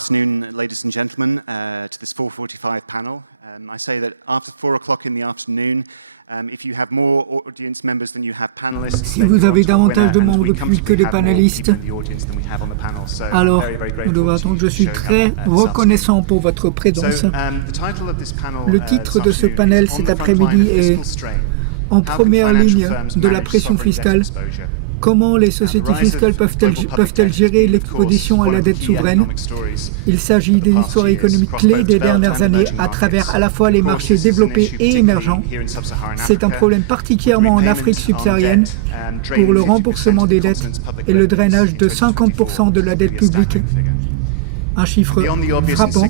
afternoon, ladies and gentlemen, to this 4:45 panel. I say that after 4 o'clock in the afternoon, if you have more audience members than you have panelists, si vous avez davantage de membres de public que des panélistes, alors nous devons attendre. Je suis très reconnaissant pour votre présence. Le titre de ce panel cet après-midi est « En première ligne de la pression fiscale, comment les sociétés fiscales peuvent-elles gérer l'exposition à la dette souveraine ?» Il s'agit des histoires économiques clés des dernières années à travers à la fois les marchés développés et émergents. C'est un problème particulièrement en Afrique subsaharienne pour le remboursement des dettes et le drainage de 50% de la dette publique. Un chiffre frappant.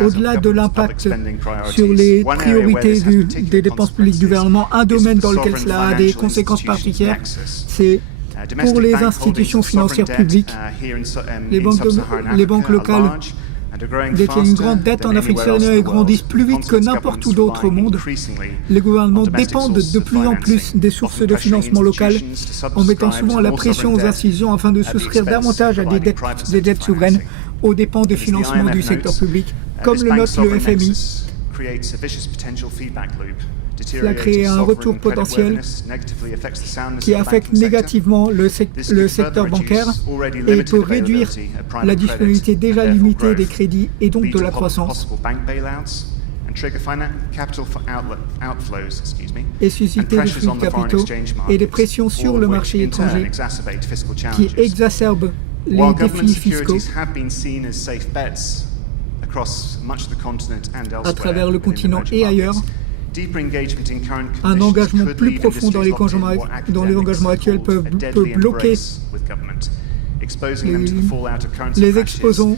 Au-delà de l'impact sur les priorités des dépenses publiques du gouvernement, un domaine dans lequel cela a des conséquences particulières, c'est pour les institutions financières publiques. Les banques locales détiennent une grande dette en Afrique subsaharienne et grandissent plus vite que n'importe où d'autre au monde. Les gouvernements dépendent de plus en plus des sources de financement locales en mettant souvent la pression aux institutions afin de souscrire davantage à des dettes souveraines aux dépens des financements du secteur public, comme le note le FMI. Cela crée un retour potentiel qui affecte négativement le secteur bancaire et peut réduire la disponibilité déjà limitée des crédits et donc de la croissance et susciter des flux de capitaux et des pressions sur le marché étranger qui exacerbent les défis fiscaux à travers le continent et ailleurs. Un engagement plus profond dans les engagements actuels peut bloquer les exposants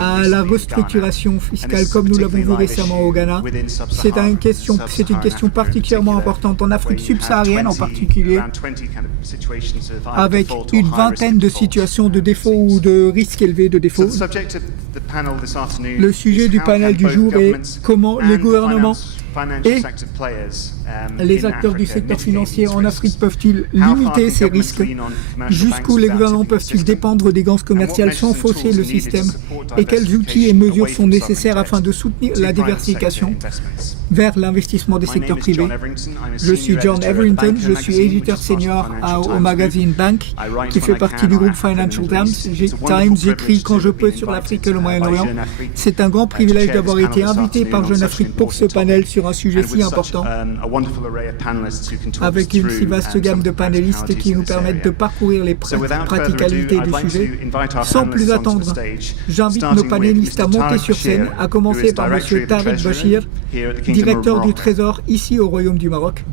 à la restructuration fiscale, comme nous l'avons vu récemment au Ghana. C'est une question particulièrement importante en Afrique subsaharienne en particulier, avec une vingtaine de situations de défaut ou de risques élevés de défaut. Le sujet du panel du jour est comment les gouvernements et les acteurs du secteur financier en Afrique peuvent-ils limiter ces risques? Jusqu'où les gouvernements peuvent-ils dépendre des gains commerciales sans fausser le système? Et quels outils et mesures sont nécessaires afin de soutenir la diversification vers l'investissement des secteurs privés? Je suis John Everington, je suis éditeur senior au magazine Bank, qui fait partie du groupe Financial Times. J'écris quand je peux sur l'Afrique et le Moyen-Orient. C'est un grand privilège d'avoir été invité par Jeune Afrique pour ce panel sur un sujet si important, avec une si vaste gamme de panélistes qui nous permettent de parcourir les praticalités du sujet. Sans plus attendre, j'invite nos panélistes à monter sur scène, à commencer par M. Tariq Bachir, directeur du Trésor ici au Royaume du Maroc.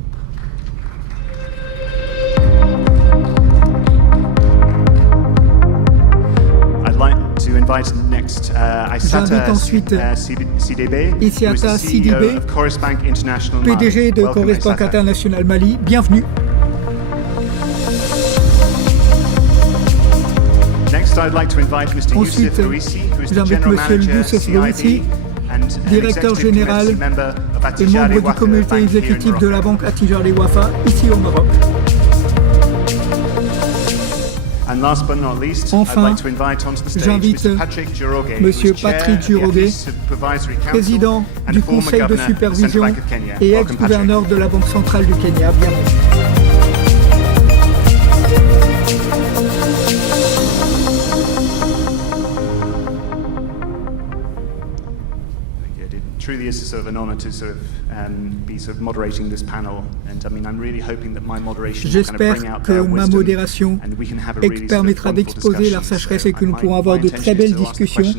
J'invite ensuite Issata Sidibé, PDG de Coris Bank International Mali. Bienvenue. Ensuite, j'invite M. Youssef Louissi, directeur général et membre du comité exécutif de la Banque Attijari Wafa, ici au Maroc. Enfin, j'invite M. Patrick Njoroge, président du Conseil de supervision et ex-gouverneur de la Banque centrale du Kenya. Bienvenue. Truly is sort of an honor to be moderating this panel, and I mean I'm really hoping that my moderation will kind of bring out their wisdom. J'espère que ma modération permettra d'exposer leur sagesse et que nous pourrons avoir de très belles discussions.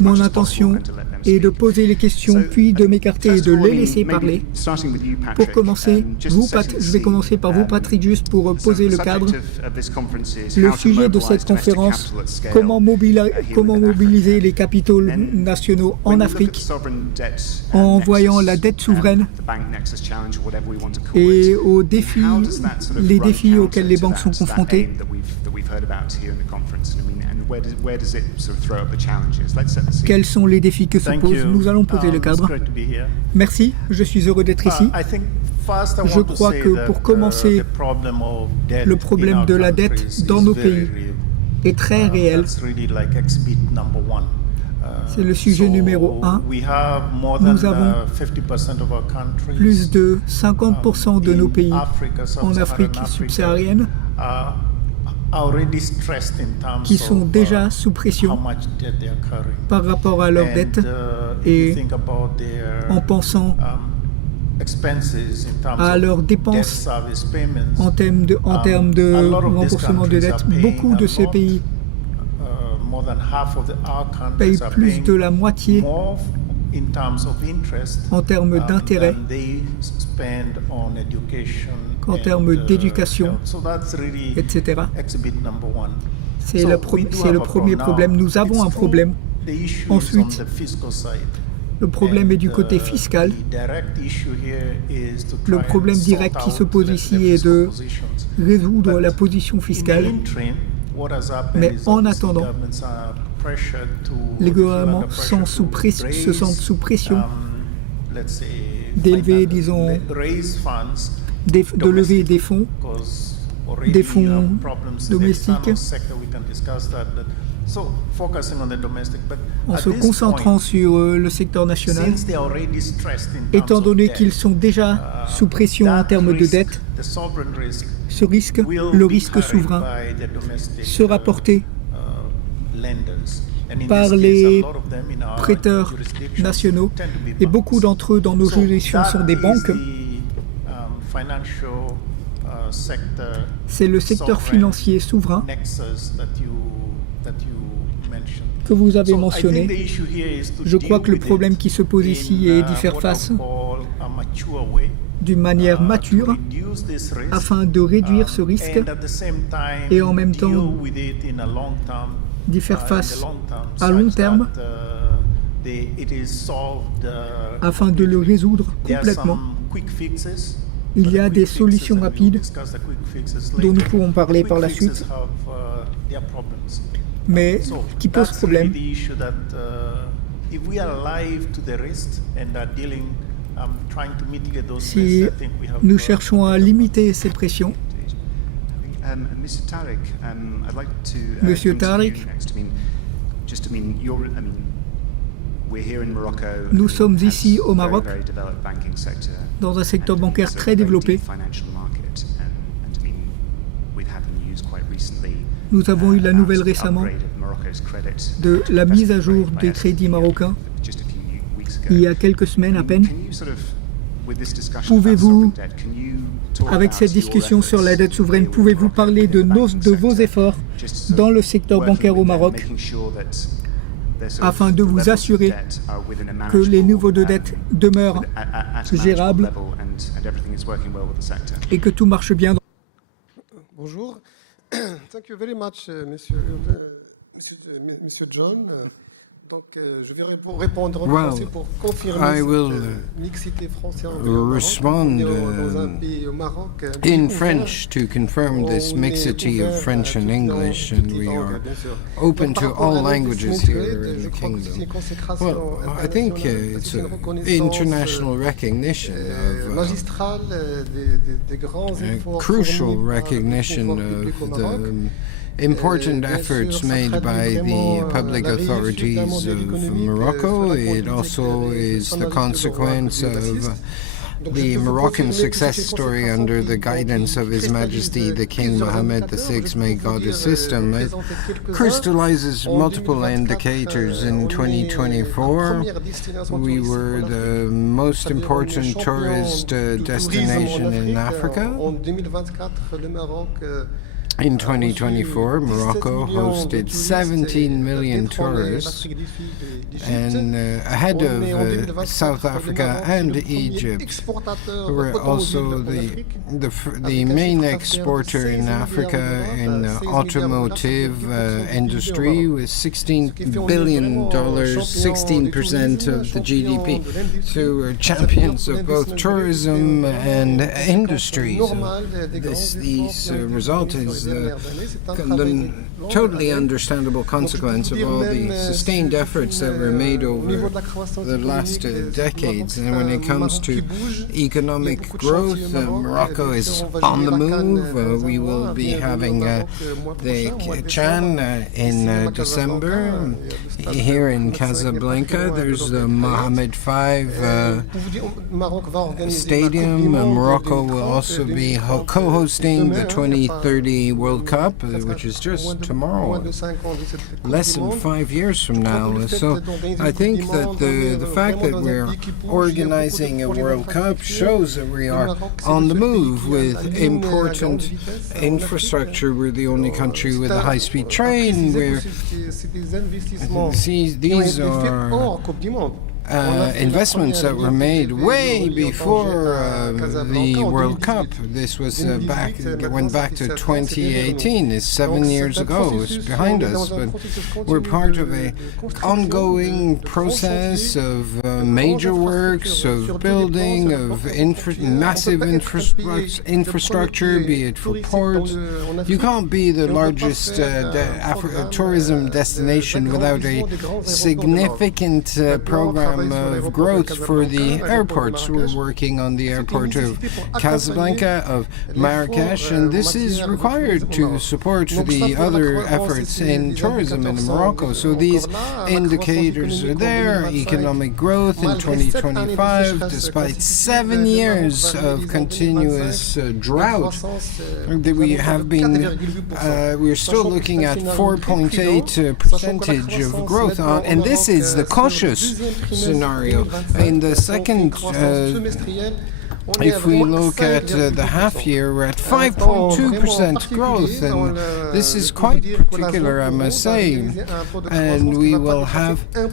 Mon intention est de poser les questions, puis de m'écarter et de les laisser parler. Pour commencer, je vais commencer par vous, Patrick, juste pour poser le cadre. Le sujet de cette conférence, comment mobiliser les capitaux nationaux en Afrique en voyant la dette souveraine et les défis auxquels les banques sont confrontées. Quels sont les défis que se posent? Nous allons poser le cadre. Merci, je suis heureux d'être ici. Je crois que pour commencer, le problème de la dette dans nos pays est très réel. C'est le sujet numéro 1. Nous avons plus de 50% de nos pays en Afrique subsaharienne qui sont déjà sous pression par rapport à leurs dettes et en pensant à leurs dépenses en termes de remboursement de dettes. Beaucoup de ces pays payent plus de la moitié en termes d'intérêt qu'en termes d'éducation, etc. C'est le premier problème. Nous avons un problème. Ensuite, le problème est du côté fiscal. Le problème direct qui se pose ici est de résoudre la position fiscale. Mais en attendant, les gouvernements se sentent sous pression d'élever, disons, de lever des fonds domestiques, en se concentrant sur le secteur national, étant donné qu'ils sont déjà sous pression en termes de dette. Ce risque, le risque souverain, sera porté par les prêteurs nationaux, et beaucoup d'entre eux dans nos juridictions sont des banques. C'est le secteur financier souverain que vous avez mentionné. Je crois que le problème qui se pose ici est d'y faire face d'une manière mature afin de réduire ce risque et en même temps d'y faire face à long terme afin de le résoudre complètement. Il y a des solutions rapides dont nous pourrons parler par la suite, mais qui posent problème. Si nous cherchons à limiter ces pressions, Monsieur Tariq, nous sommes ici au Maroc, dans un secteur bancaire très développé. Nous avons eu la nouvelle récemment de la mise à jour des crédits marocains il y a quelques semaines à peine. Pouvez-vous, avec cette discussion sur la dette souveraine, pouvez-vous parler de vos efforts dans le secteur bancaire au Maroc afin de vous assurer que les niveaux de dette demeurent gérables et que tout marche bien? Bonjour. Thank you very much, Monsieur John. Donc, je vais répondre en français pour confirmer cette mixité française au Maroc. In French to confirm this mixity of French and English, and we are open to all languages here in the kingdom. Well, I think it's an international recognition of crucial recognition of the important efforts made by the public authorities of Morocco. It also is the consequence of the Moroccan success story under the guidance of His Majesty the King Mohammed VI, may God assist him. It crystallizes multiple indicators. In 2024, we were the most important tourist destination in Africa. In 2024, Morocco hosted 17 million tourists, and ahead of South Africa and Egypt, who were also the main exporter in Africa in automotive industry, with $16 billion, 16% of the GDP. So we're champions of both tourism and industry. So this result is the totally understandable consequence of all the sustained efforts that were made over the last decades. And when it comes to economic growth, Morocco is on the move. We will be having the Chan in December. Here in Casablanca, there's the Mohammed V Stadium. Morocco will also be co-hosting the 2030 World Cup, which is just tomorrow, less than 5 years from now. So I think that the fact that we're organizing a World Cup shows that we are on the move with important infrastructure. We're the only country with a high-speed train. These are investments that were made way before the World Cup. This was went back to 2018. It's 7 years ago. It's behind us, but we're part of an ongoing process of major works, of building, of massive infrastructure, be it for ports. You can't be the largest tourism destination without a significant program of growth for the airports. We're working on the airport of Casablanca, of Marrakesh, and this is required to support the other efforts in tourism in Morocco. So these indicators are there. Economic growth in 2025, despite 7 years of continuous drought, we have been, we're still looking at 4.8% of growth, and this is the cautious scenario. In the second, if we look at the half year, we're at 5.2% growth, and this is quite particular, I must say. And we will have a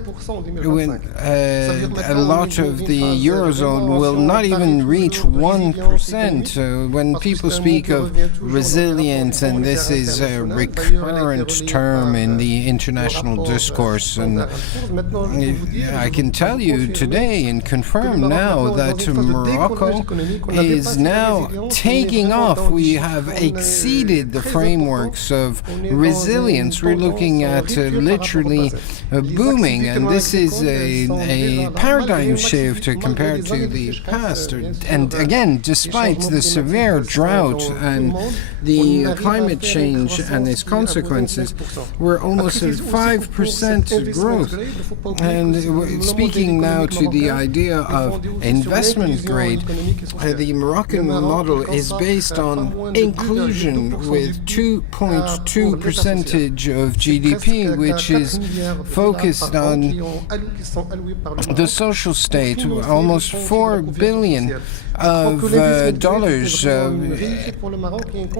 lot of the Eurozone will not even reach 1%. When people speak of resilience, and this is a recurrent term in the international discourse, and I can tell you today and confirm now that Morocco is now taking off. We have exceeded the frameworks of resilience. We're looking at literally booming, and this is a paradigm shift compared to the past. And again, despite the severe drought and the climate change and its consequences, we're almost at 5% growth. And speaking now to the idea of investment grade, the Moroccan model is based on inclusion with 2.2% of GDP, which is focused on the social state, almost $4 billion of dollars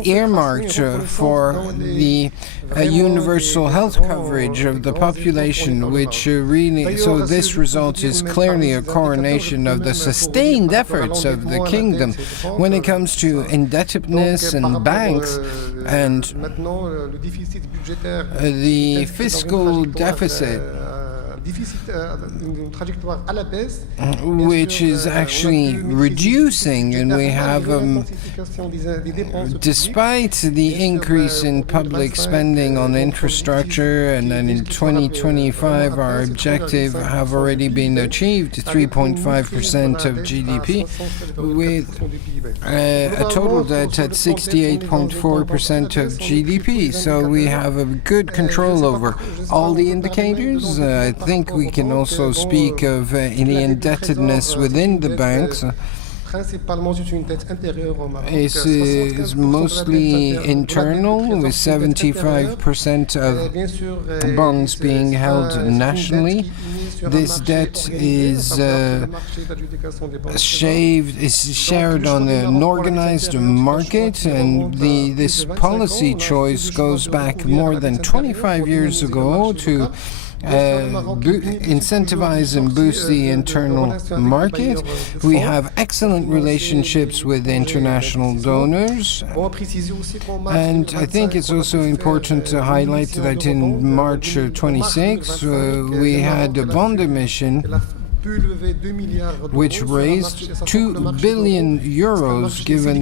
earmarked for the universal health coverage of the population, which really, so this result is clearly a coronation of the sustained efforts of the kingdom when it comes to indebtedness and banks and the fiscal deficit, which is actually reducing, and we have, despite the increase in public spending on infrastructure, and then in 2025 our objective have already been achieved, 3.5% of GDP, with a total debt at 68.4% of GDP. So we have a good control over all the indicators. I think we can also speak of any indebtedness within the banks. It's mostly internal, with 75% of bonds being held nationally. This debt is shared on an organized market, and this policy choice goes back more than 25 years ago to incentivize and boost the internal market. We have excellent relationships with international donors, and I think it's also important to highlight that in March 26 we had a bond emission which raised 2 billion euros, given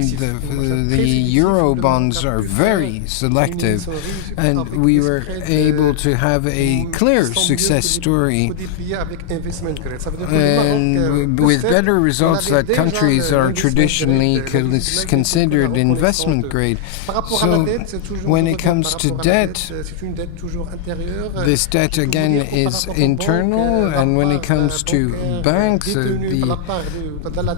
the euro bonds are very selective, and we were able to have a clear success story, and with better results that countries are traditionally considered investment grade. So when it comes to debt, this debt again is internal, and when it comes to banks, the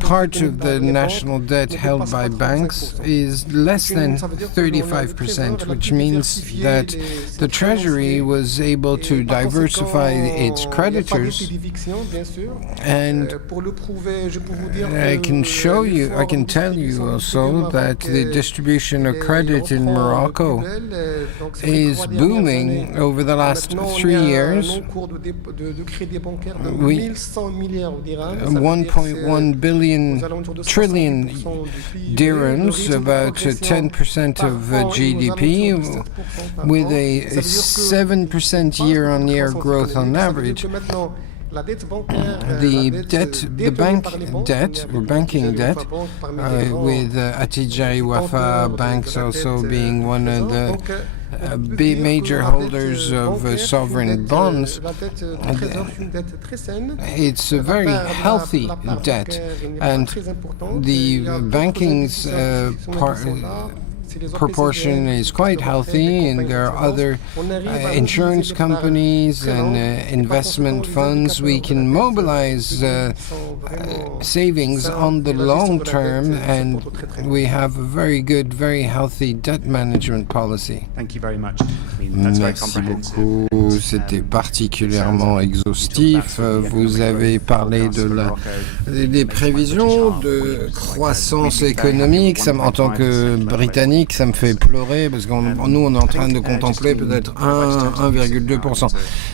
part of the national debt held by banks is less than 35%, which means that the Treasury was able to diversify its creditors, and I can tell you also that the distribution of credit in Morocco is booming. Over the last 3 years, 1.1 trillion dirhams, about 10% of GDP, with a 7% year-on-year growth on average. The bank debt, or banking debt, with Attijari Wafa banks also being one of the major holders of sovereign bonds, it's a very healthy debt, and the banking's proportion is quite healthy, and there are other insurance companies and investment funds. We can mobilize savings on the long term, and we have a very good, very healthy debt management policy. Thank you very much. That's very comprehensive. Merci beaucoup. C'était particulièrement exhaustif. Vous avez parlé des prévisions de croissance économique. En tant que Britannique, ça me fait pleurer, parce que nous, on est en train de contempler peut-être 1,2%.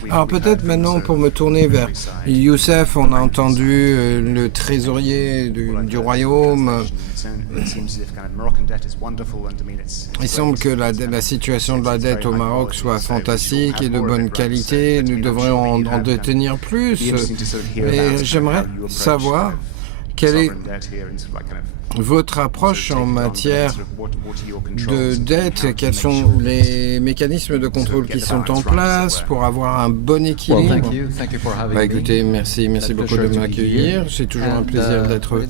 Alors peut-être maintenant, pour me tourner vers Youssef, on a entendu le trésorier du royaume. Il semble que la situation de la dette au Maroc soit fantastique et de bonne qualité. Nous devrions en détenir plus. Et j'aimerais savoir quelle est votre approche en matière de dette. Quels sont les mécanismes de contrôle qui sont en place pour avoir un bon équilibre? Écoutez, merci beaucoup de m'accueillir. C'est toujours un plaisir d'être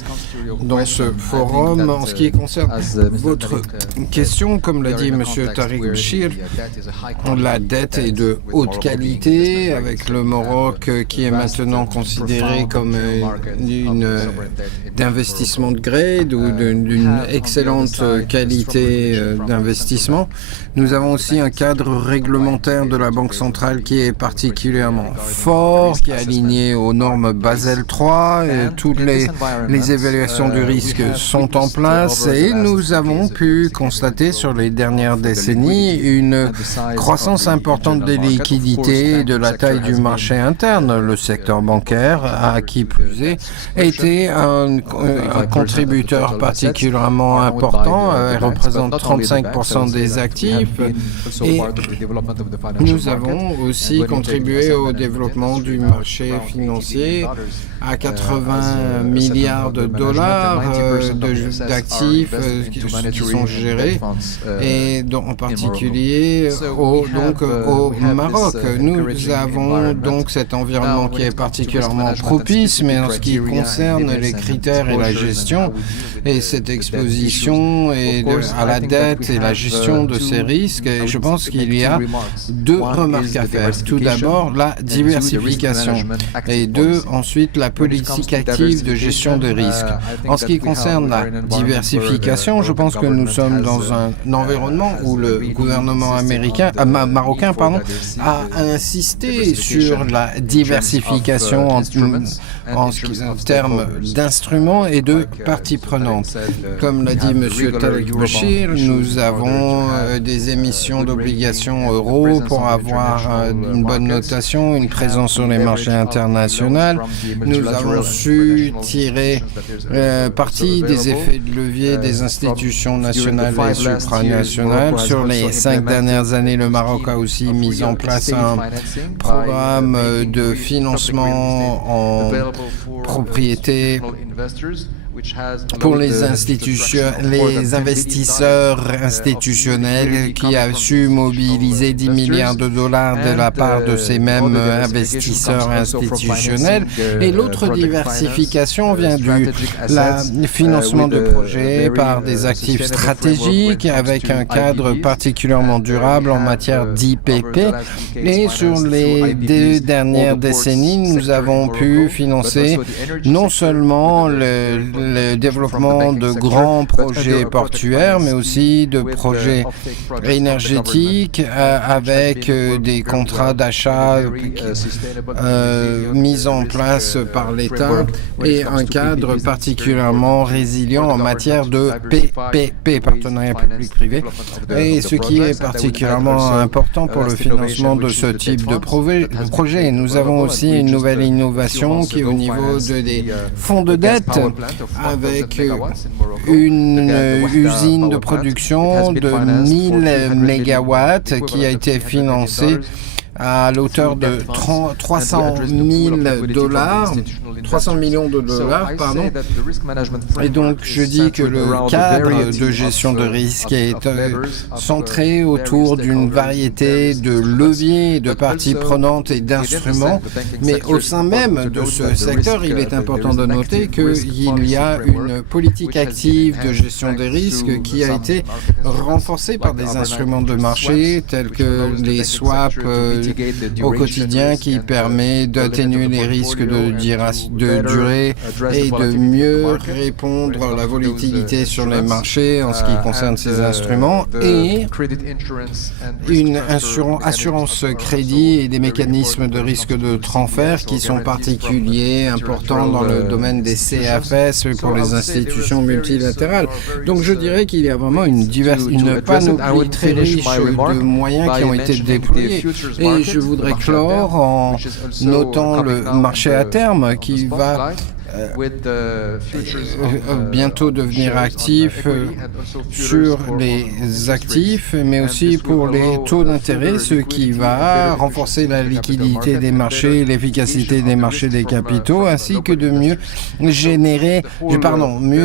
dans ce forum. En ce qui concerne votre question, comme l'a dit M. Tariq Bchir, la dette est de haute qualité, avec le Maroc qui est maintenant considéré comme d'investissement de grade ou d'une excellente qualité d'investissement. Nous avons aussi un cadre réglementaire de la Banque centrale qui est particulièrement fort, qui est aligné aux normes Basel III, et toutes les évaluations du risque sont en place, et nous avons pu constater sur les dernières décennies une croissance importante des liquidités et de la taille du marché interne. Le secteur bancaire, à qui plus est, été un contributeur particulièrement important, représente 35% des actifs, et nous avons aussi contribué au développement du marché financier à 80 milliards de dollars d'actifs qui sont gérés, et en particulier au Maroc. Nous avons donc cet environnement qui est particulièrement propice, mais en ce qui concerne les critères et la gestion, et cette exposition à la dette et la gestion de ces risques, et je pense qu'il y a deux remarques à faire. Tout d'abord, la diversification, et ensuite la politique active de gestion de risques. En ce qui concerne la diversification, je pense que nous sommes dans un environnement où le gouvernement marocain a insisté sur la diversification en termes d'instruments et de parties prenantes. prenantes. Comme l'a dit M. Tariq Bashir, nous avons des émissions d'obligations euro pour avoir une bonne notation, une présence sur les marchés internationaux. Nous avons su tirer parti des effets de levier des institutions nationales et supranationales. Sur les 5 dernières années, le Maroc a aussi mis en place un programme de financement en propriété pour les investisseurs institutionnels qui a su mobiliser 10 milliards de dollars de la part de ces mêmes investisseurs institutionnels. Et l'autre diversification vient du financement de projets par des actifs stratégiques avec un cadre particulièrement durable en matière d'IPP. Et sur les 2 dernières décennies, nous avons pu financer non seulement le développement de grands projets portuaires, mais aussi de projets énergétiques avec des contrats d'achat mis en place par l'État et un cadre particulièrement résilient en matière de PPP, partenariat public-privé, et ce qui est particulièrement important pour le financement de ce type de projet. Nous avons aussi une nouvelle innovation qui est au niveau des fonds de dette, avec une usine de production de 1000 mégawatts qui a été financée à l'auteur de 300 millions de dollars, pardon. Et donc, je dis que le cadre de gestion de risque est centré autour d'une variété de leviers, de parties prenantes et d'instruments. Mais au sein même de ce secteur, il est important de noter qu'il y a une politique active de gestion des risques qui a été renforcée par des instruments de marché tels que les swaps au quotidien qui permet d'atténuer les risques de durée et de mieux répondre à la volatilité sur les marchés en ce qui concerne ces instruments, et une assurance crédit et des mécanismes de risque de transfert qui sont particuliers, importants dans le domaine des CFS pour les institutions multilatérales. Donc je dirais qu'il y a vraiment une panoplie très riche de moyens qui ont été déployés. Et je voudrais clore en notant le marché à terme qui va bientôt devenir actif sur les actifs, mais aussi pour les taux d'intérêt, ce qui va renforcer la liquidité des marchés, l'efficacité des marchés des capitaux, ainsi que de mieux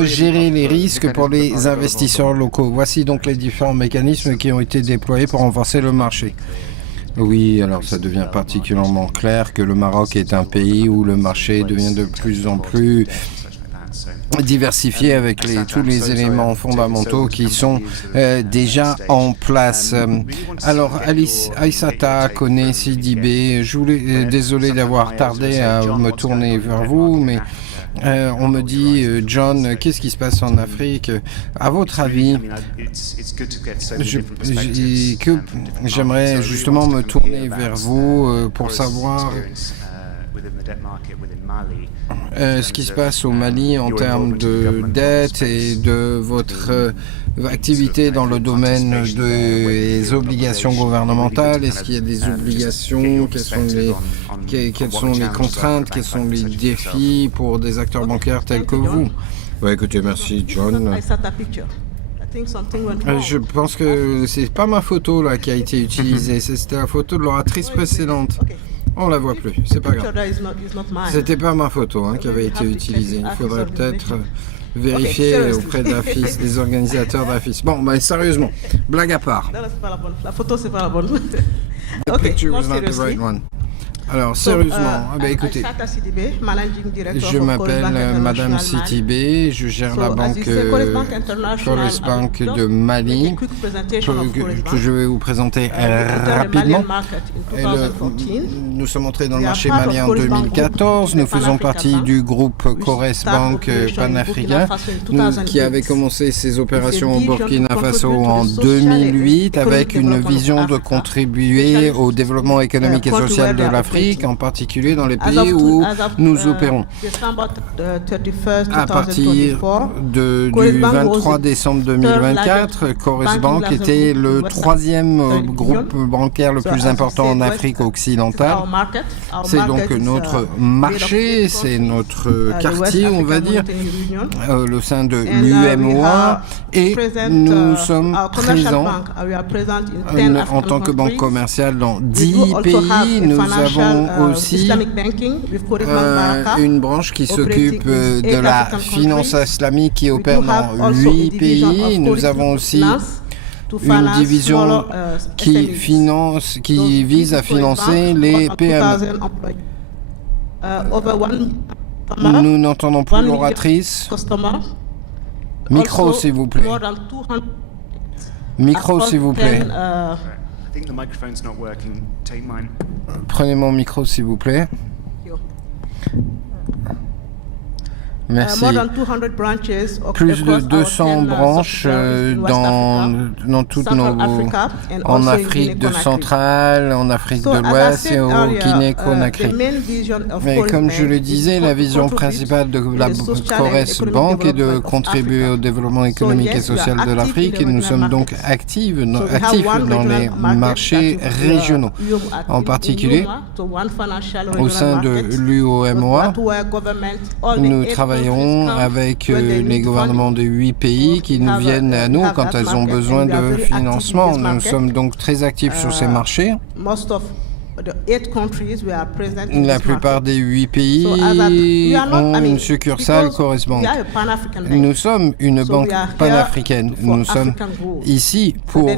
gérer les risques pour les investisseurs locaux. Voici donc les différents mécanismes qui ont été déployés pour renforcer le marché. Oui, alors ça devient particulièrement clair que le Maroc est un pays où le marché devient de plus en plus diversifié avec tous les éléments fondamentaux qui sont déjà en place. Alors, Aïssata connaît Sidibé. Désolé d'avoir tardé à me tourner vers vous, mais on me dit, John, qu'est-ce qui se passe en Afrique? À votre avis, j'aimerais justement me tourner vers vous pour savoir ce qui se passe au Mali en termes de dette et de votre activité dans le domaine des obligations gouvernementales. Est-ce qu'il y a des obligations? Quelles sont les contraintes? Quels sont les défis pour des acteurs bancaires tels que vous? Ouais, écoutez, merci John. Je pense que c'est pas ma photo là qui a été utilisée, c'était la photo de l'oratrice précédente. On la voit plus, c'est pas grave. C'était pas ma photo qui avait été utilisée. Il faudrait peut-être vérifier auprès d'AFIS, des organisateurs d'AFIS. Bon, sérieusement, blague à part. La photo, c'est pas la bonne. The picture was not the right one. Alors, sérieusement, écoutez, je m'appelle Madame Sidibé, je gère la banque Chorus Bank de Mali, que je vais vous présenter rapidement. Nous sommes entrés dans le marché malien en 2014, nous faisons partie du groupe Chorus Bank panafricain, qui avait commencé ses opérations au Burkina Faso en 2008 avec une vision de contribuer au développement économique et social de l'Afrique Afrique, en particulier dans les pays où nous opérons. À partir du 23 décembre 2024, Coris Bank était le troisième groupe bancaire le plus important en Afrique occidentale. C'est donc notre marché, c'est notre quartier, on va dire, au sein de l'UMOA, et nous sommes présents en tant que banque commerciale dans 10 pays. Nous avons aussi une branche qui s'occupe de la finance islamique qui opère dans 8 pays. Nous avons aussi une division qui vise à financer les PME. Nous n'entendons plus l'oratrice. Micro, s'il vous plaît. Micro, s'il vous plaît. Prenez mon micro, s'il vous plaît. Merci. Plus de 200 branches dans toutes nos... en Afrique centrale, en Afrique de l'Ouest et au Guinée-Conakry. Mais comme je le disais, la vision principale de la Coris Bank est de contribuer au développement économique et social de l'Afrique, et nous sommes donc actifs dans les marchés régionaux, en particulier au sein de l'UOMOA. Nous travaillons avec les gouvernements de 8 pays qui nous viennent à nous quand elles ont besoin de financement. Nous sommes donc très actifs sur ces marchés. La plupart des 8 pays ont une succursaile Coris Bank. Nous sommes une banque panafricaine. Nous sommes ici pour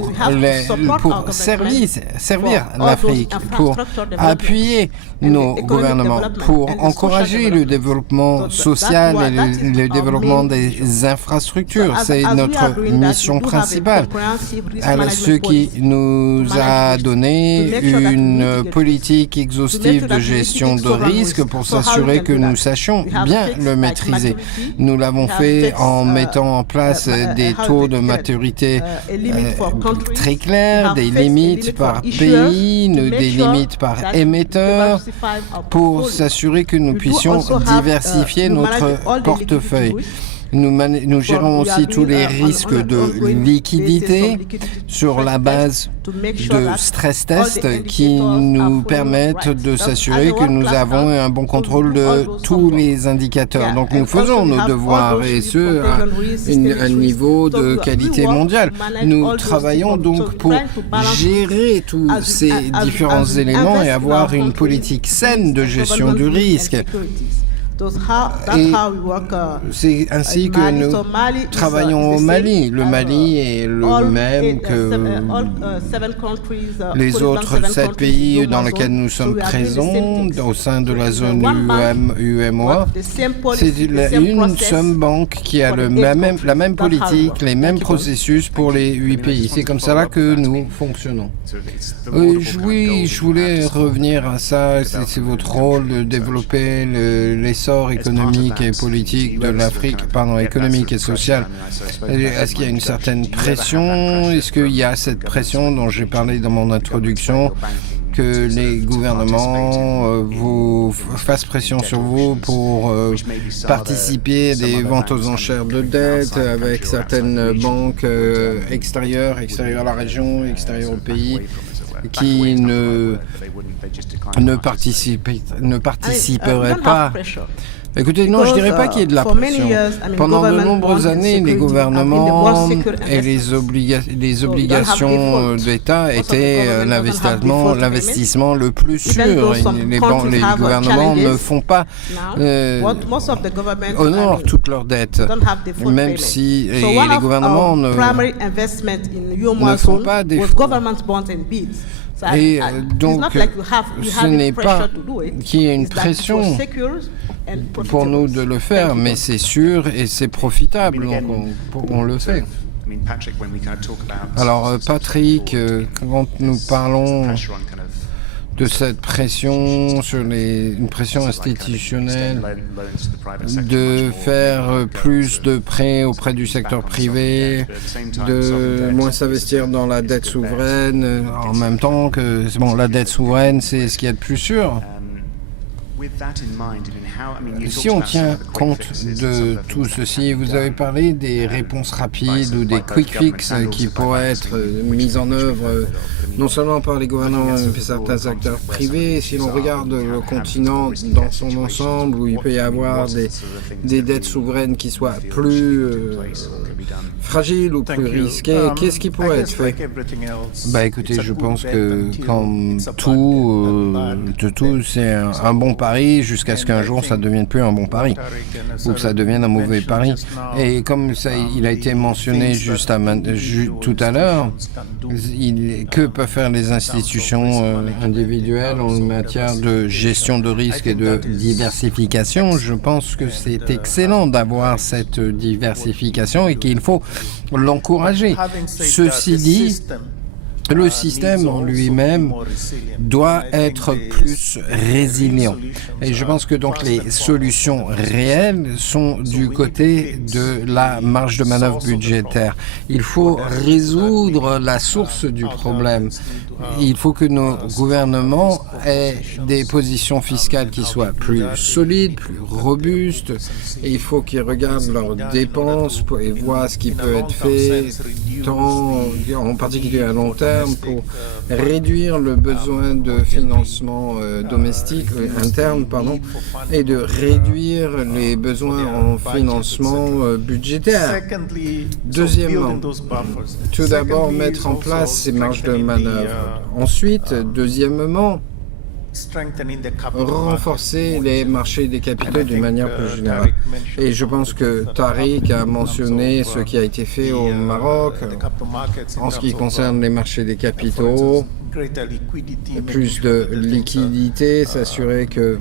servir l'Afrique, pour appuyer nos gouvernements, pour encourager le développement social et le développement des infrastructures. C'est notre mission principale. Ce qui nous a donné une politique exhaustive de gestion de risque pour s'assurer que nous sachions bien le maîtriser. Nous l'avons fait en mettant en place des taux de maturité très clairs, des limites par pays, des limites par émetteur, pour s'assurer que nous puissions diversifier notre portefeuille. Nous gérons aussi tous les risques de liquidité sur la base de stress tests qui nous permettent de s'assurer que nous avons un bon contrôle de tous les indicateurs. Donc nous faisons nos devoirs, et ce à un niveau de qualité mondiale. Nous travaillons donc pour gérer tous ces différents éléments et avoir une politique saine de gestion du risque. Et c'est ainsi que nous travaillons au Mali. Le Mali est le même que les autres 7 pays dans lesquels nous sommes présents au sein de la zone UMOA. C'est une seule banque qui a la même politique, les mêmes processus pour les 8 pays. C'est comme ça que nous fonctionnons. Oui, je voulais revenir à ça. C'est votre rôle de développer l'essor économique et politique de l'Afrique, économique et social. Est-ce qu'il y a une certaine pression? Est-ce qu'il y a cette pression dont j'ai parlé dans mon introduction, que les gouvernements vous fassent pression sur vous pour participer à des ventes aux enchères de dettes avec certaines banques extérieures à la région, extérieures au pays, qui ne participeraient pas? Écoutez, non, je ne dirais pas qu'il y ait de la pression. Pendant de nombreuses années, les gouvernements et les obligations d'État étaient l'investissement le plus sûr. Les gouvernements ne font pas honorent toutes leurs dettes, même si les gouvernements ne font pas d'efforts. Et donc, ce n'est pas qu'il y ait une pression pour nous de le faire, mais c'est sûr et c'est profitable, donc on le fait. Alors, Patrick, quand nous parlons de cette pression une pression institutionnelle, de faire plus de prêts auprès du secteur privé, de moins s'investir dans la dette souveraine, en même temps que la dette souveraine, c'est ce qu'il y a de plus sûr. Si on tient compte de tout ceci, vous avez parlé des réponses rapides ou des quick fixes qui pourraient être mises en œuvre non seulement par les gouvernements mais par certains acteurs privés. Si l'on regarde le continent dans son ensemble, où il peut y avoir des dettes souveraines qui soient plus fragiles ou plus risquées, qu'est-ce qui pourrait être fait? Écoutez, je pense que comme tout, c'est un bon pari jusqu'à ce qu'un jour ça ne devienne plus un bon pari ou que ça devienne un mauvais pari. Et comme ça, il a été mentionné tout à l'heure, que peuvent faire les institutions individuelles en matière de gestion de risque et de diversification? Je pense que c'est excellent d'avoir cette diversification et qu'il faut l'encourager. Ceci dit, le système en lui-même doit être plus résilient. Et je pense que donc les solutions réelles sont du côté de la marge de manœuvre budgétaire. Il faut résoudre la source du problème. Il faut que nos gouvernements aient des positions fiscales qui soient plus solides, plus robustes. Et il faut qu'ils regardent leurs dépenses et voient ce qui peut être fait, en particulier à long terme, pour réduire le besoin de financement domestique, interne, et de réduire les besoins en financement budgétaire. Deuxièmement, tout d'abord, mettre en place ces marges de manœuvre. Ensuite, deuxièmement, renforcer les marchés des capitaux d'une manière plus générale. Et je pense que Tariq a mentionné ce qui a été fait au Maroc en ce qui concerne les marchés des capitaux, plus de liquidité, s'assurer que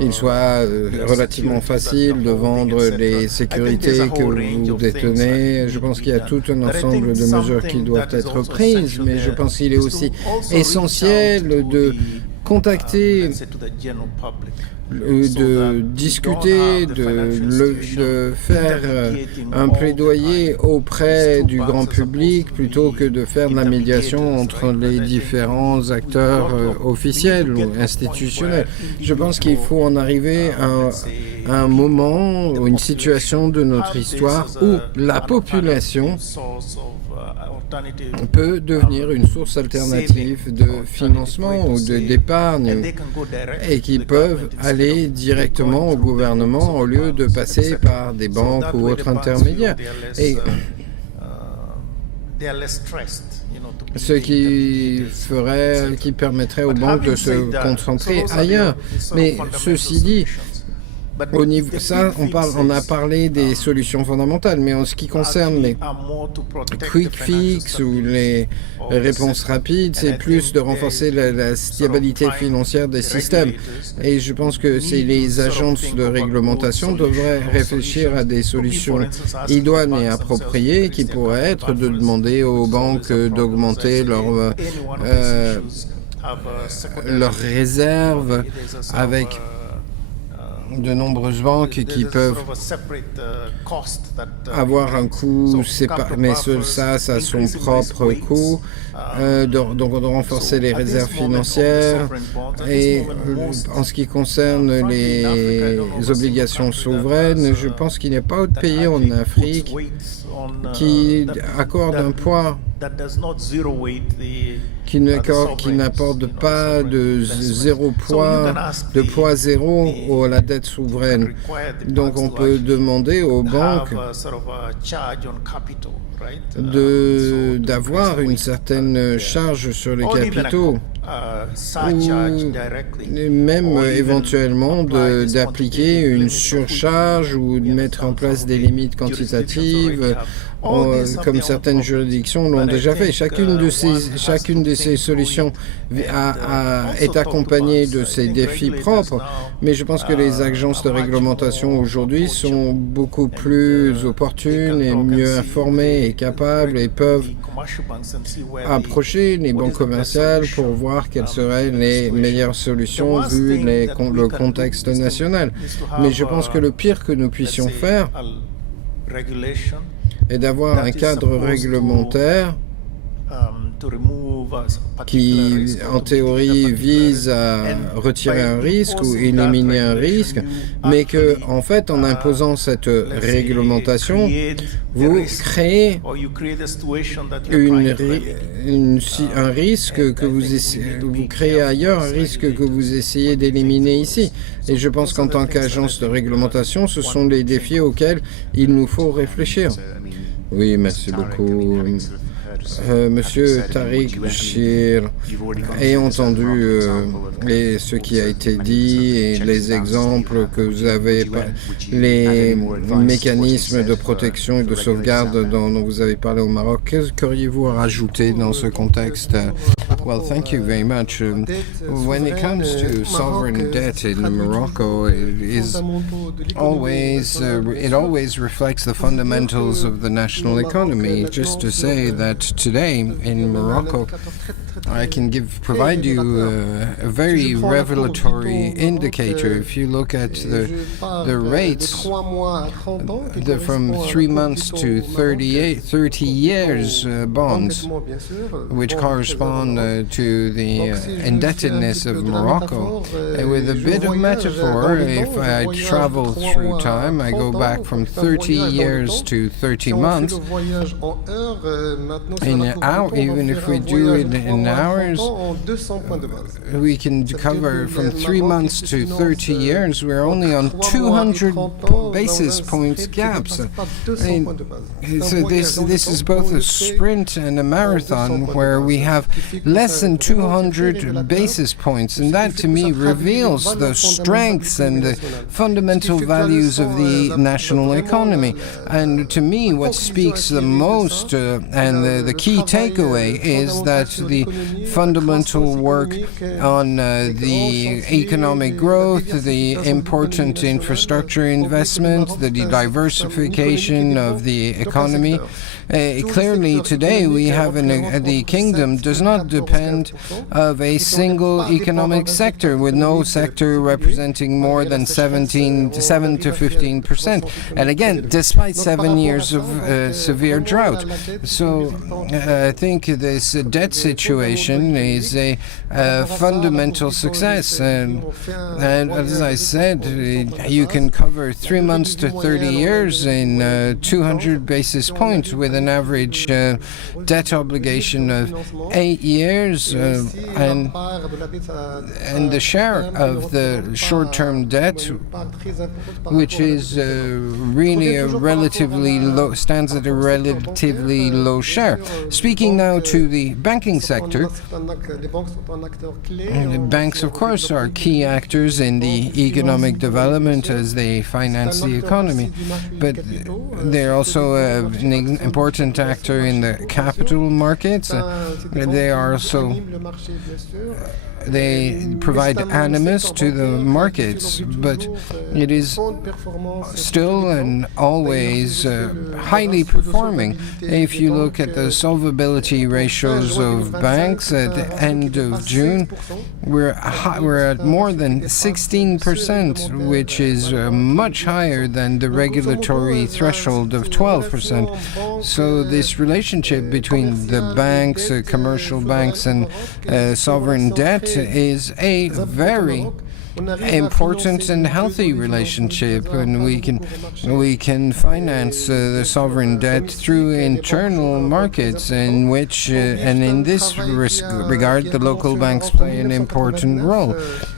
il soit relativement facile de vendre les sécurités que vous détenez. Je pense qu'il y a tout un ensemble de mesures qui doivent être prises, mais je pense qu'il est aussi essentiel de contacter, de discuter, de faire un plaidoyer auprès du grand public plutôt que de faire de la médiation entre les différents acteurs officiels ou institutionnels. Je pense qu'il faut en arriver à un moment ou une situation de notre histoire où la population peut devenir une source alternative de financement ou d'épargne et qui peuvent aller directement au gouvernement au lieu de passer par des banques ou autres intermédiaires. Et ce qui permettrait aux banques de se concentrer ailleurs. Mais ceci dit, au niveau on a parlé des solutions fondamentales, mais en ce qui concerne les quick fix ou les réponses rapides, c'est plus de renforcer la stabilité financière des systèmes. Et je pense que les agences de réglementation devraient réfléchir à des solutions idoines et appropriées qui pourraient être de demander aux banques d'augmenter leurs réserves avec de nombreuses banques qui peuvent avoir un coût séparé, mais ça a son propre coût. Donc on doit renforcer les réserves financières et en ce qui concerne les obligations souveraines, je pense qu'il n'y a pas autre pays en Afrique qui accorde un poids qui n'apporte pas de poids zéro à la dette souveraine. Donc on peut demander aux banques d'avoir une certaine charge sur les capitaux ou même éventuellement d'appliquer une surcharge ou de mettre en place des limites quantitatives comme certaines juridictions l'ont déjà fait. Chacune de ces solutions est accompagnée de ses défis propres, mais je pense que les agences de réglementation aujourd'hui sont beaucoup plus opportunes et mieux informées et capables et peuvent approcher les banques commerciales pour voir quelles seraient les meilleures solutions vu le contexte national. Mais je pense que le pire que nous puissions faire est d'avoir un cadre réglementaire qui, en théorie, vise à retirer un risque ou éliminer un risque, mais que, en fait, en imposant cette réglementation, vous créez un risque que vous créez ailleurs, un risque que vous essayez d'éliminer ici. Et je pense qu'en tant qu'agence de réglementation, ce sont les défis auxquels il nous faut réfléchir. Oui, merci beaucoup. Monsieur Tariq Bachir, ayant entendu ce qui a été dit et les exemples que vous avez, les mécanismes de protection et de sauvegarde dont vous avez parlé au Maroc, qu'auriez-vous à rajouter dans ce contexte? Well, thank you very much. When it comes to sovereign debt in Morocco, it always reflects the fundamentals of the national economy. Just to say that today in Morocco, I can provide you a very revelatory indicator. If you look at the rates from 3 months to 30 years bonds, which correspond to the indebtedness of Morocco. And with a bit of metaphor, if I travel through time, I go back from 30 years to 30 months. Even if we do it in hours, we can cover from 3 months to 30 years. We're only on 200 basis points gaps. So this is both a sprint and a marathon where we have less than 200 basis points, and that to me reveals the strengths and the fundamental values of the national economy. And to me, what speaks the most and the key takeaway is that the fundamental work on the economic growth, the important infrastructure investment, the diversification of the economy. Clearly, today we have the kingdom does not depend of a single economic sector, with no sector representing more than 7 to 15%. And again, despite 7 years of severe drought. So I think this debt situation is a fundamental success. And as I said, you can cover 3 months to 30 years in 200 basis points with an average debt obligation of 8 years, and the share of the short-term debt, which is really stands at a relatively low share. Speaking now to the banking sector, banks, of course, are key actors in the economic development as they finance the economy, but they're also an important actor in the capital markets. They provide animus to the markets, but it is still and always highly performing. If you look at the solvability ratios of banks at the end of June, we're at more than 16%, which is much higher than the regulatory threshold of 12%. So this relationship between the banks, commercial banks, and sovereign debt is a very important and healthy relationship, and we can finance the sovereign debt through internal markets, in which and in this regard the local banks play an important role.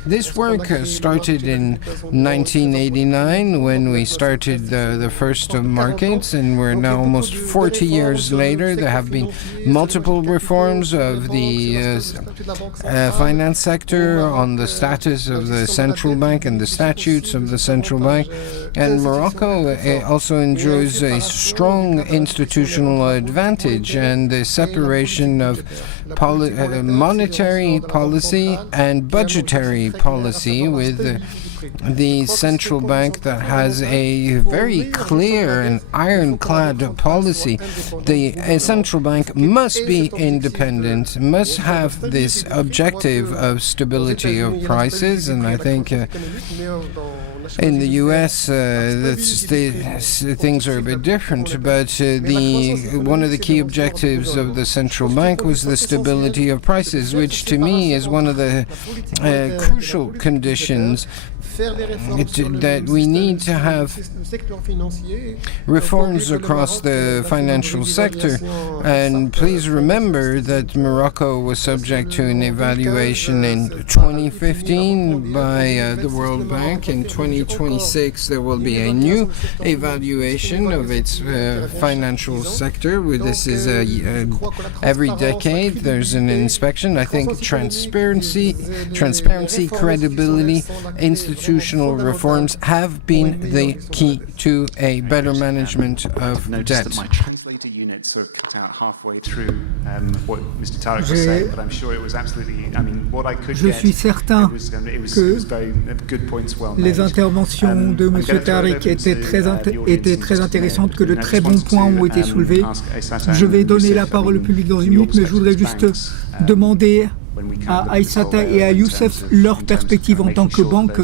This work started in 1989 when we started the first markets, and we're now almost 40 years later. There have been multiple reforms of the finance sector on the status of the central bank and the statutes of the central bank. And Morocco also enjoys a strong institutional advantage and the separation of monetary policy and budgetary policy, with the central bank that has a very clear and ironclad policy. The central bank must be independent, must have this objective of stability of prices, and I think in the US things are a bit different, but one of the key objectives of the central bank was the stability of prices, which to me is one of the crucial conditions that we need to have reforms across the financial sector. And please remember that Morocco was subject to an evaluation in 2015 by the World Bank. In 2026 there will be a new evaluation of its financial sector. This is every decade there's an inspection. I think transparency, credibility, institutional reforms have been the key to a better management of debt. That my translator unit sort of cut out halfway through what Mr. Tarek was saying, but I'm sure it was absolutely, I mean, what I could Je suis certain que les interventions de M. Tarek étaient très intéressantes, que de très bons points ont été soulevés. Je vais donner la parole au public dans une minute, mais je voudrais juste demander à Aïssata et à Youssef leur perspective en tant que banque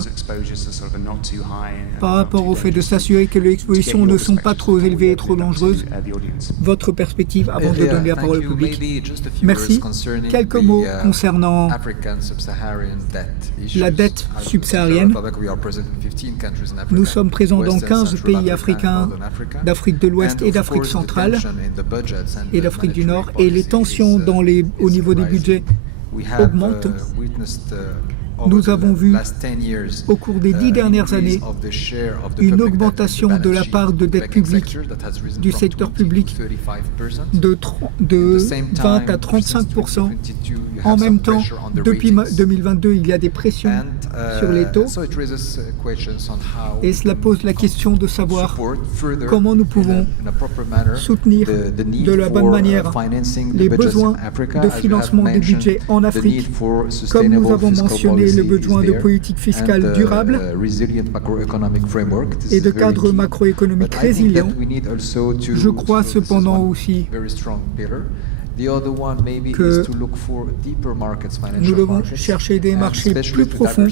par rapport au fait de s'assurer que les expositions ne sont pas trop élevées et trop dangereuses. Votre perspective avant de donner la parole au public. Merci. Quelques mots concernant la dette subsaharienne. Nous sommes présents dans 15 pays africains, d'Afrique de l'Ouest et d'Afrique centrale et d'Afrique du Nord, et les tensions au niveau des budgets augmente. Nous avons vu au cours des 10 dernières années une augmentation de la part de dette publique du secteur public de 20 à 35%. En même temps, depuis 2022, il y a des pressions sur les taux et cela pose la question de savoir comment nous pouvons soutenir de la bonne manière les besoins de financement des budgets en Afrique, comme nous avons mentionné le besoin de politique fiscale durable et de cadre macroéconomique résilient. Je crois cependant aussi que nous devons chercher des marchés plus profonds,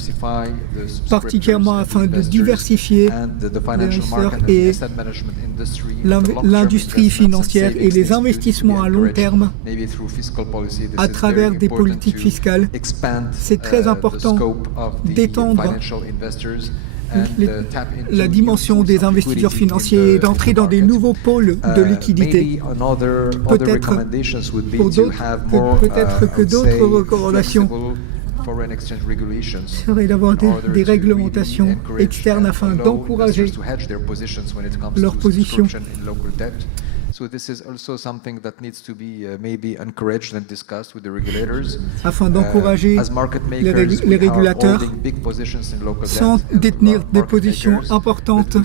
particulièrement afin de diversifier l'investisseur et l'industrie financière et les investissements à long terme à travers des politiques fiscales. C'est très important d'étendre la dimension des investisseurs financiers et d'entrer dans des nouveaux pôles de liquidité. Peut-être que d'autres recommandations seraient d'avoir des réglementations externes afin d'encourager leur position. Afin d'encourager les régulateurs sans détenir des positions importantes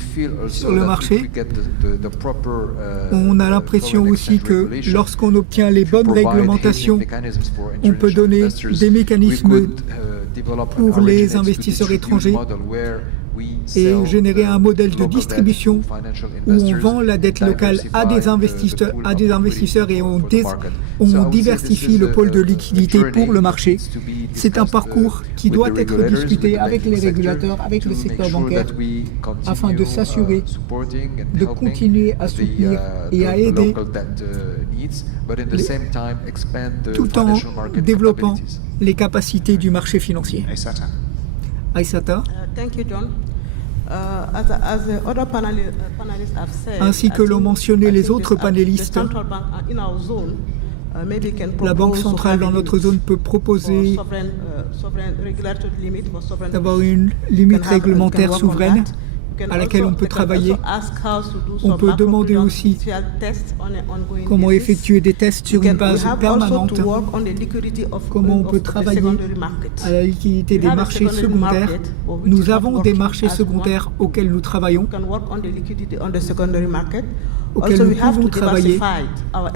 sur le marché. On a l'impression aussi que lorsqu'on obtient les bonnes réglementations, on peut donner des mécanismes pour les investisseurs étrangers et générer un modèle de distribution où on vend la dette locale à des investisseurs et on diversifie le pôle de liquidité pour le marché. C'est un parcours qui doit être discuté avec les régulateurs, avec le secteur bancaire, afin de s'assurer de continuer à soutenir et à aider tout en développant les capacités du marché financier. Aïssata. Ainsi que l'ont mentionné les autres panélistes, la Banque centrale dans notre zone peut proposer d'avoir une limite réglementaire souveraine à laquelle on peut travailler. On peut demander aussi comment effectuer des tests sur une base permanente, comment on peut travailler à la liquidité des marchés secondaires. Nous avons des marchés secondaires auxquels nous travaillons, auxquels nous pouvons travailler.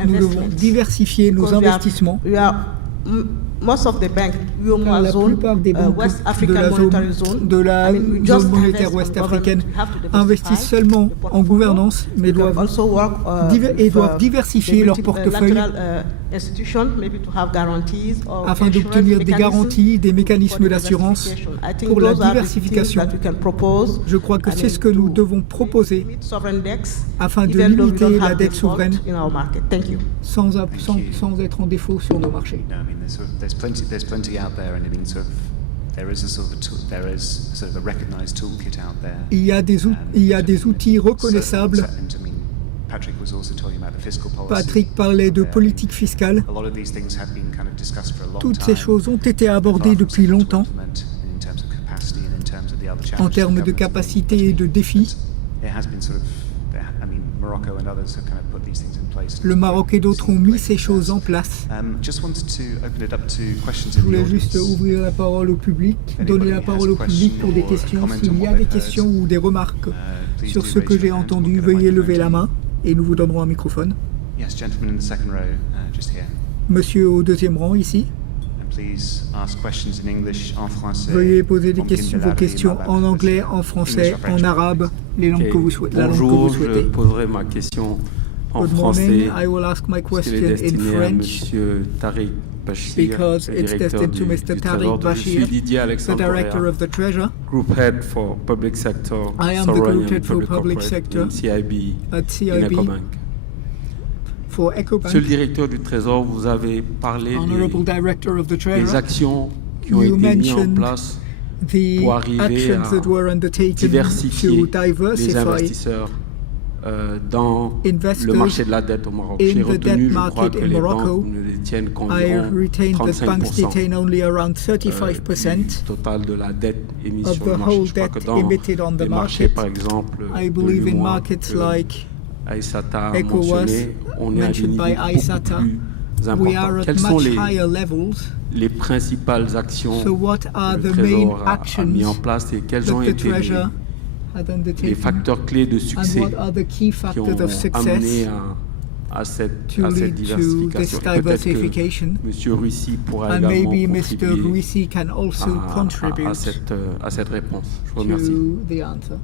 Nous devons diversifier nos investissements. most of the banks, Car la plupart des banques West de African la Monetary zone Zone, zone monétaire ouest-africaine investissent seulement en gouvernance, mais doivent diversifier leur portefeuille afin d'obtenir des garanties, des mécanismes d'assurance pour la diversification. Je crois que c'est ce que nous devons proposer afin de limiter la dette souveraine sans être en défaut sur nos marchés. There's plenty out there, and I mean, there is a sort of a recognized toolkit out there. Il y a des outils reconnaissables. Patrick was also talking about the fiscal policy. Patrick parlait de politique fiscale. A lot of these things have been kind of discussed for a long time. Toutes ces choses ont été abordées depuis longtemps en termes de capacité et de défis. It has been sort of, I mean, Morocco and others have kind of put these things in place. Le Maroc et d'autres ont mis ces choses en place. Just wanted to open it up to questions Je in the voulais audience. juste ouvrir la parole au public, donner la parole au public pour des questions. S'il y a des questions ou des remarques sur ce que j'ai entendu, veuillez lever la main et nous vous donnerons un microphone. Yes, gentleman in the second row, just here. Monsieur au deuxième rang ici. And please ask questions in English, en français. Veuillez poser vos en questions en anglais, en français, en arabe, les langues que vous souhaitez. Bonjour, je poserai ma question en Good français. morning. I will ask my Parce qu'elle question est in destinée à French Monsieur Tariq Bashir, because le it's directeur destined to du Mr. Trésor. Tariq Je suis Bashir, Didier the Alexandre director Correa, of the Treasury Group Head for Public Sector, I am the Sovereign Group Head and for Public Corporate Sector in CIB, at in CIB Ecobank. for Monsieur le EcoBank. directeur du Trésor, vous avez parlé Honorable Director of the des Treasury, actions qui ont you été mises en mentioned place the pour arriver actions à that were undertaken diversifier to les diversify investisseurs dans investors le marché de la dette au Maroc. in J'ai the retenu, debt je crois, market que in les Morocco. banques ne détiennent I qu'environ retained that banks 35% detain only around du 35% total de la dette émise of sur the le marché. whole Je crois debt que dans emitted on the les marchés, market. par exemple, I de believe in l'UEMOA markets que like Aïssata a ECOWAS, mentionné, on est à des mentioned niveaux by beaucoup Aïssata. plus We are importants. at Quelles sont much higher levels. les principales actions So what are que le the main Trésor a actions mis en place et quels ont that the été Treasury had les undertaken? facteurs clés de And succès what are the key qui factors ont of success amené à cette to lead to diversification. this Peut-être que diversification? M. Russi pourra And également maybe Mr. contribuer Ruisi can also contribute à cette réponse. Je vous remercie. to the answer.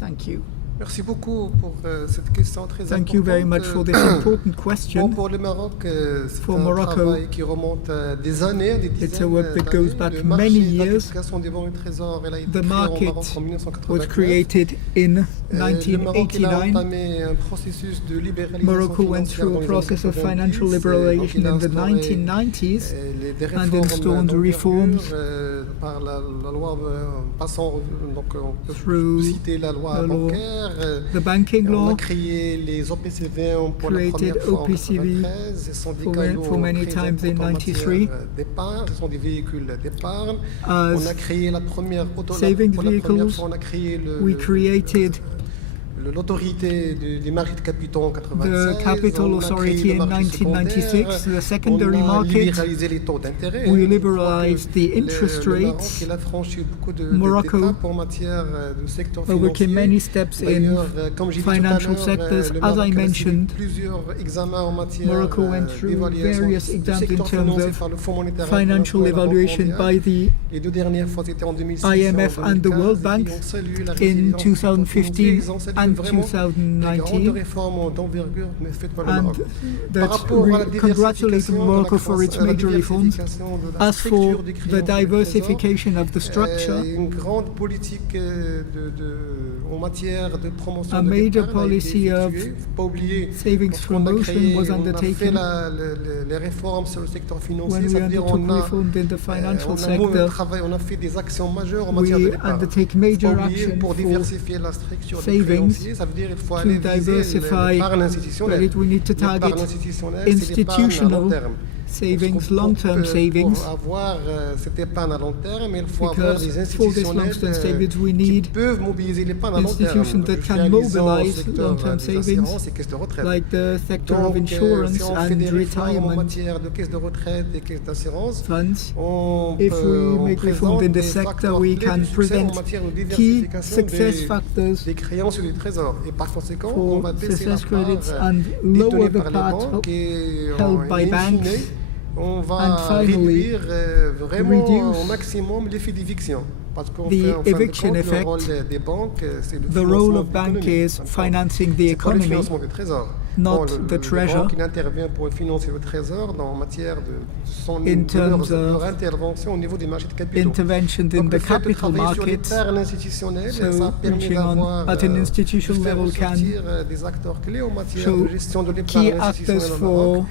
Thank you. Merci beaucoup pour cette question très importante. Thank you very much for this important question. Pour le Maroc, c'est For un Morocco, travail qui remonte à des années, des it's dizaines a work that goes d'années. back Le many marché years. d'application des bons et trésors, elle a été The créée au market Maroc en was 1989. created in Le Maroc il a 1989. entamé un processus de libéralisation Morocco went financière through a dans les process of années 90, financial donc liberalization il a in the instauré 1990s des and réformes installed d'envergure, reforms par la loi passant, donc on peut through citer la loi the law, bancaire. the banking On a law, créé les OPCV pour la created première fois en OPCV 1993. Les syndicats for many ont créé times des in comptes en 93. matière d'épargne. Ce sont des véhicules d'épargne. As On a créé la première savings pour la première vehicles. fois, on a créé We created l'autorité des marchés de capitaux en 1996. the Capital On a Authority créé le in marché 1996, secondaire. the secondary On a market. libéralisé les taux d'intérêt. We Je crois liberalized que the interest le Maroc, rates. il a franchi beaucoup Morocco d'étapes en matière de secteur overcame financier. many steps in D'ailleurs, comme j'ai dit tout à financial l'heure, sectors. le As Maroc I a suivi mentioned, plusieurs examens en matière Morocco went through d'évaluation various du exams in secteur terms financier of par le Fonds monétaire financial international et la Banque evaluation mondiale. by the Les deux dernières fois, c'était en 2006 IMF et en and the 2015, World et Bank on salue la in résilience du secteur 2015 financier. Ils ont salué and vraiment les grandes 2019, réformes d'envergure faites par le and Maroc. that Par rapport à la congratulated diversification de la Morocco for its croissance, major la reforms. diversification de la As for structure des the créances et des trésors, diversification of the structure, une grande politique en matière de promotion a de major l'épargne a été policy of effectuée. Faut pas oublier, savings lorsqu'on a promotion créé, was on a fait undertaken les réformes sur le secteur financier, when we ça veut dire undertook on a, reforms in the financial on a fait des actions majeures en matière We de l'épargne. undertake major Faut pas oublier, action pour for diversifier la structure des savings, créanciers, ça veut dire qu'il faut to aller viser diversify l'épargne institutionnelle. credit. We need to L'épargne target institutionnelle, c'est l'épargne à long institutional terme. savings, Pour long-term savings, Pour avoir cette épargne à long terme, il faut avoir because des for this institutionnels long-term savings we qui need peuvent mobiliser l'épargne à long terme. institutions that can Industrialisant le mobilize secteur long-term des savings, assurances et caisses de retraite. like the sector of Donc, insurance si on fait des and réformes en retirement matière de caisses de retraite et caisses d'assurance, funds. on If on we make présente reforms in des this sector, facteurs we clés can du succès en present matière de key diversification success des factors créances et des trésors. Et par conséquent, on va for baisser la success part credits and détenue lower the par les part banques et held by in banks. fine, on va réduire vraiment au maximum l'effet d'éviction. Parce qu'en fait, en fin de compte, le rôle des banques, c'est le financement de l'économie. C'est le financement du trésor. Not the treasure. La banque intervient pour financer le trésor en matière de leur intervention au niveau des marchés de capitaux. Intervention in the capital market. Ça permet d'avoir des acteurs clés en matière de gestion de l'épargne institutionnelle au Maroc.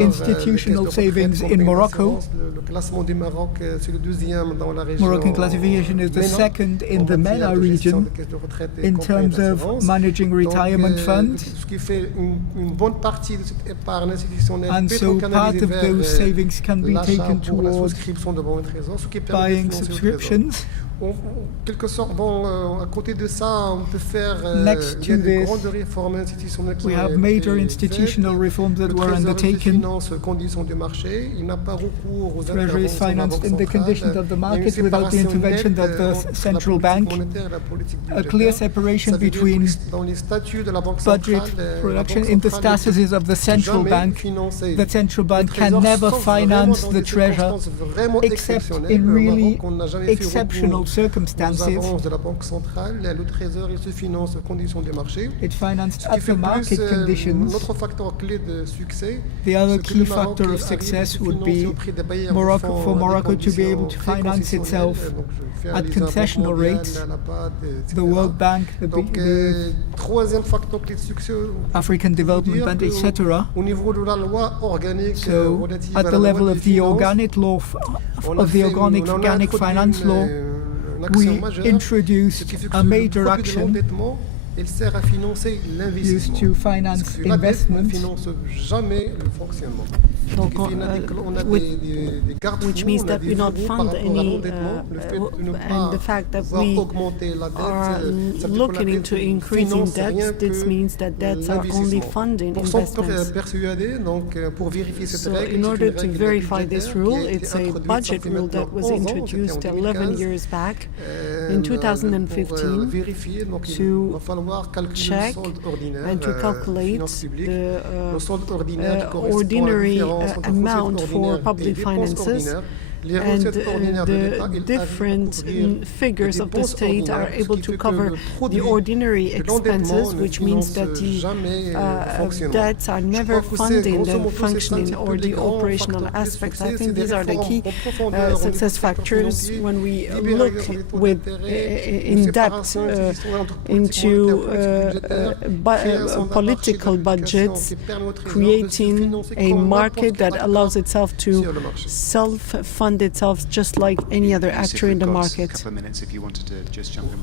Institutional savings in Morocco. Le classement du Maroc, c'est le deuxième dans la région. Moroccan classification is the second in the MENA region in terms of managing retirement funds. Ce qui fait une bonne partie de cette épargne institutionnelle And so part of those savings can be taken towards buying subscriptions. En quelque sorte, à côté de ça, on peut faire des grandes réformes institutionnelles qui we have major institutional reforms that were undertaken. Finance conditions du marché. Il n'a pas recours aux Treasury is financed in the conditions of the market without the intervention of the central bank. A clear separation between budget production in the statuses of the central bank. The central bank can never finance the treasure except in really exceptional circumstances. It financed at the market conditions. The other key factor of success would be for Morocco to be able to finance itself at concessional rates. The World Bank, the African Development Bank, etc. So, at the level of the organic law, of the organic finance law, we introduced a major action used to finance investments. Which means that we not fund any, and the fact that we are looking into increasing debts, this means that debts are only funding investments. So in order to verify this rule, it's a budget rule that was introduced 11 years back in 2015 to check and to calculate the ordinary amount for public finances, and the different figures of the state are able to cover the ordinary expenses, which means that the debts are never funding the functioning or the operational aspects. I think these are the key success factors when we look in depth into political budgets, creating a market that allows itself to self-fund itself just like any other actor in the market.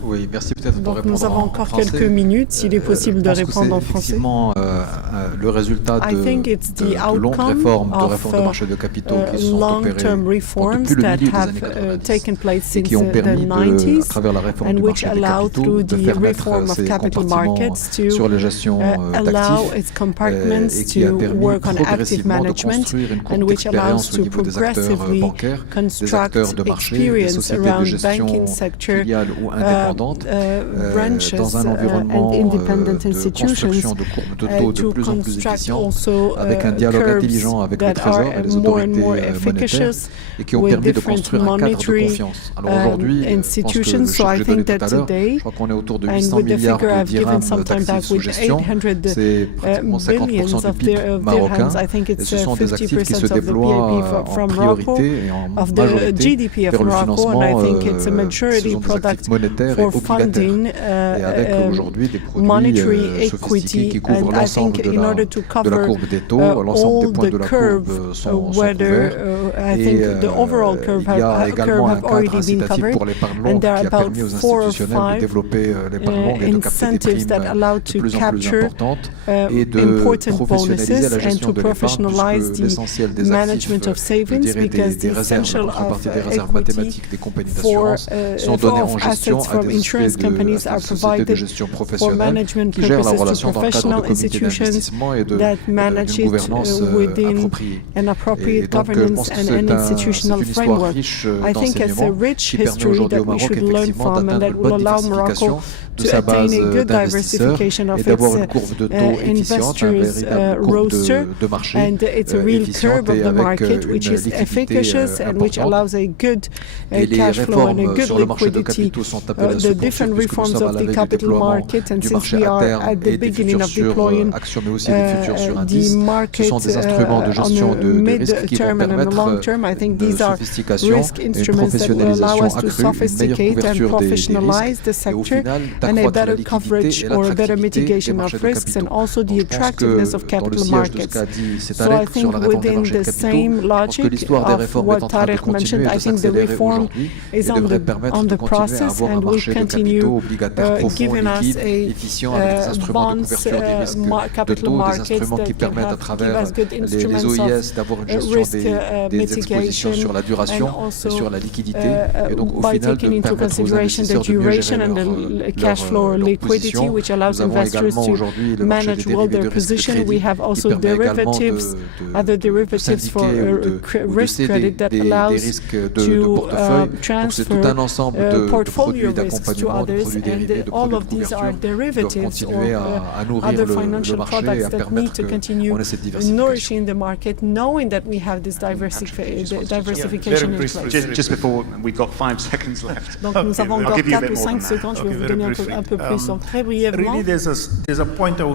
Oui, merci peut-être pour répondre. Nous avons encore quelques minutes, s'il est possible de répondre en français. Le résultat de longues réformes de marché de capitaux qui sont opérées depuis le milieu des années 90 et qui ont permis à travers la réforme du marché des capitaux de faire naître ces compartiments sur la gestion d'actifs et qui a permis progressivement de construire une courbe d'expérience au niveau des acteurs bancaires, des acteurs de marché, des sociétés de gestion filiales ou indépendantes, dans un environnement de construction de courbes de taux de plus en plus efficients, avec un dialogue intelligent avec le Trésor et les autorités monétaires, et qui ont permis de construire un cadre de confiance. Alors aujourd'hui, je pense que le chiffre que j'ai donné tout à l'heure, je crois qu'on est autour de 800 milliards de dirhams d'actifs sous gestion, c'est pratiquement 50% du PIB marocain, et ce sont des actifs qui se déploient en priorité et en majorité vers le financement de ces actifs monétaires et obligataires, et avec aujourd'hui des produits sophistiqués qui couvrent l'ensemble de la courbe des taux, l'ensemble des points de la courbe sont couverts, et il y a également un cadre incitatif pour l'épargne longue qui a permis aux institutionnels de développer l'épargne longue et de capter des primes de plus en plus importantes et de professionnaliser la gestion de l'épargne, puisque l'essentiel des actifs, je dirais des réserves potential of equity for assets from insurance companies are provided for management purposes to professional institutions that manage it within an appropriate governance and an institutional framework. I think it's a rich history that we should learn from and that will allow Morocco to attain a good diversification of its investors' roster, and it's a real curve of the market which is efficacious and which allows a good cash flow and a good liquidity. The different reforms of the capital market, and since we are at the beginning of deploying the market on the mid-term and on the long term, I think these are risk instruments that will allow us to sophisticate and professionalize the sector, and a better coverage or a better mitigation of risks, and also the attractiveness of capital markets. So I think within the same logic of what Tarek mentioned, I think the reform is on the process and will continue giving us a bonds capital markets that can give us good instruments of risk mitigation, and also by taking into consideration the duration and the cash flow or liquidity, which allows investors to manage well their position. We have also derivatives, other derivatives for risk credit that allows to transfer portfolio risks to others, and all of these are derivatives or other financial products that need to continue nourishing the market, knowing that we have this diversification in place. Just before, we've got 5 seconds left. Donc nous avons encore 4 ou 5 secondes, je vais vous donner un peu plus. Donc très brièvement,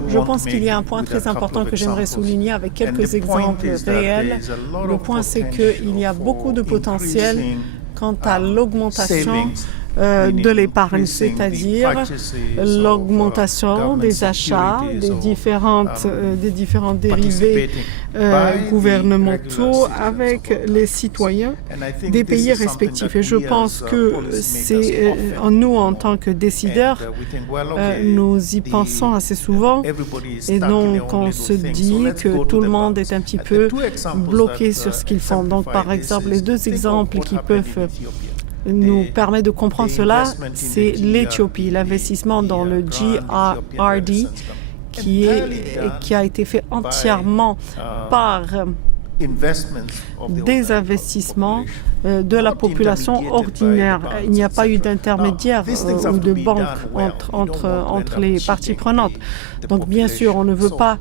je pense qu'il y a un point très important que j'aimerais souligner avec quelques exemples réels. Le point, c'est qu'il y a beaucoup de potentiel quant à l'augmentation de l'épargne, c'est-à-dire l'augmentation des achats des différents dérivés gouvernementaux avec les citoyens des pays respectifs. Et je pense que c'est nous, en tant que décideurs, nous y pensons assez souvent, et donc on se dit que tout le monde est un petit peu bloqué sur ce qu'ils font. Donc par exemple, les 2 exemples qui peuvent nous permet de comprendre cela, c'est l'Éthiopie, l'investissement dans le GRD qui a été fait entièrement par des investissements de la population ordinaire. Il n'y a pas eu d'intermédiaire ou de banque entre les parties prenantes. Donc bien sûr, on ne veut pas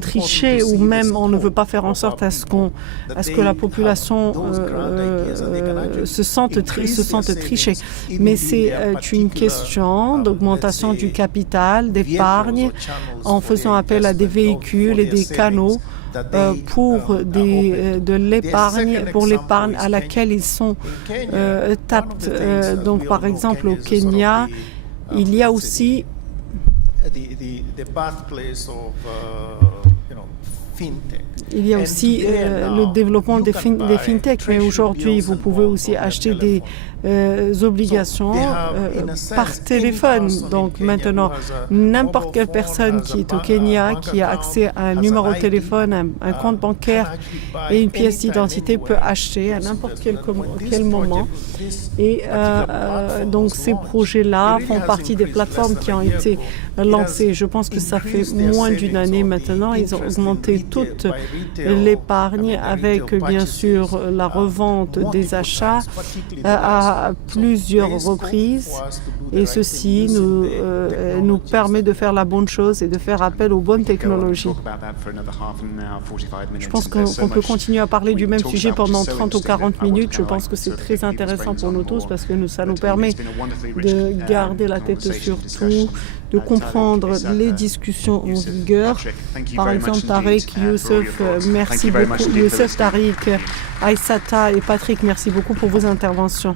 tricher, ou même on ne veut pas faire en sorte à ce que la population se sente tricher. Mais c'est une question d'augmentation du capital, d'épargne, en faisant appel à des véhicules et des canaux pour l'épargne à laquelle ils sont aptes. Donc par exemple au Kenya, il y a aussi le développement des fintech, mais aujourd'hui vous pouvez aussi acheter des obligations par téléphone. Donc maintenant, n'importe quelle personne qui est au Kenya, qui a accès à un numéro de téléphone, un compte bancaire et une pièce d'identité peut acheter à n'importe quel moment. Et donc ces projets-là font partie des plateformes qui ont été lancées. Je pense que ça fait moins d'1 année maintenant. Ils ont augmenté toute l'épargne avec bien sûr la revente des achats à plusieurs reprises, et ceci nous permet de faire la bonne chose et de faire appel aux bonnes technologies. Je pense qu'on peut continuer à parler du même sujet pendant 30 ou 40 minutes. Je pense que c'est très intéressant pour nous tous parce que ça nous permet de garder la tête sur tout, de comprendre les discussions en vigueur. Par exemple, Tarek, Youssef, merci beaucoup. Youssef, Tarek, Aïssata et Patrick, merci beaucoup pour vos interventions.